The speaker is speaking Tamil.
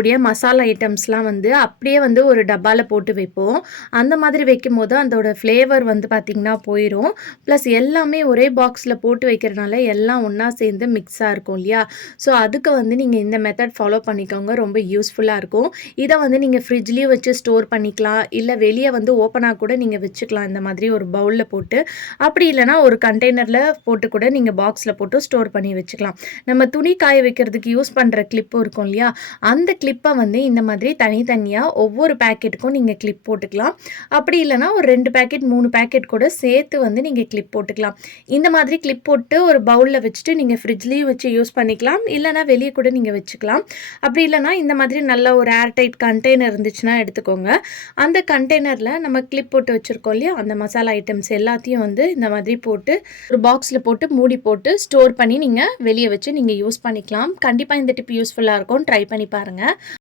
இருக்கக்கூடிய மசாலா ஐட்டம்ஸ்லாம் வந்து அப்படியே வந்து ஒரு டப்பால போட்டு வைப்போம். அந்த மாதிரி வைக்கும்போது அதோட ஃப்ளேவர் வந்து பார்த்திங்கன்னா போயிரும். ப்ளஸ் எல்லாமே ஒரே பாக்ஸில போட்டு வைக்கிறனால எல்லாம் ஒண்ணா சேர்ந்து மிக்ஸா இருக்கும் இல்லையா? ஸோ அதுக்கு வந்து நீங்க இந்த மெத்தட் ஃபாலோ பண்ணிக்கோங்க. ரொம்ப யூஸ்ஃபுல்லா இருக்கும். இத வந்து நீங்க ஃப்ரிட்ஜ்லயும் வச்சு ஸ்டோர் பண்ணிக்கலாம். இல்ல வெளிய வந்து ஓப்பனா கூட நீங்க வச்சுக்கலாம். இந்த மாதிரி ஒரு பவுல்ல போட்டு. அப்படி இல்லன்னா ஒரு கண்டெய்னர்ல போட்டு கூட நீங்க பாக்ஸ்ல போட்டு ஸ்டோர் பண்ணி வச்சுக்கலாம். நம்ம துணி காய வைக்கிறதுக்கு யூஸ் பண்ற கிளிப்பும் இருக்கும் இல்லையா? அந்த கிளிப்ப வந்து இந்த மாதிரி தனித்தனியா ஒவ்வொரு பாக்கெட்டுக்கும் நீங்க கிளிப் போட்டுக்கலாம். அப்படி இல்லன்னா ஒரு 2 பாக்கெட், 3 பாக்கெட் கூட சேர்த்து வந்து நீங்க கிளிப் போட்டுக்கலாம். இந்த மாதிரி கிளிப் போட்டு ஒரு பவுல்ல வச்சுட்டு நீங்க ஃப்ரிட்ஜ்லயும் வச்சு யூஸ் பண்ணிக்கலாம். இல்லன்னா வெளிய கூட நீங்க வச்சுக்கலாம். அப்படி இல்லன்னா இந்த மாதிரி நல்ல ஒரு ஏர் டைட் கண்டெய்னர் இருந்துச்சுன்னா எடுத்துக்கோங்க. அந்த கண்டெய்னர்ல நம்ம கிளிப் போட்டு வச்சிருக்கோம் இல்லையா? அந்த மசாலா ஐட்டம்ஸ் எல்லாத்தையும் வந்து இந்த மாதிரி போட்டு ஒரு பாக்ஸ்ல போட்டு மூடி போட்டு ஸ்டோர் பண்ணி நீங்க வெளிய வச்சு நீங்க யூஸ் பண்ணிக்கலாம். கண்டிப்பா இந்த டிப் யூஸ்ஃபுல்லா இருக்கும். ட்ரை பண்ணி பாருங்க.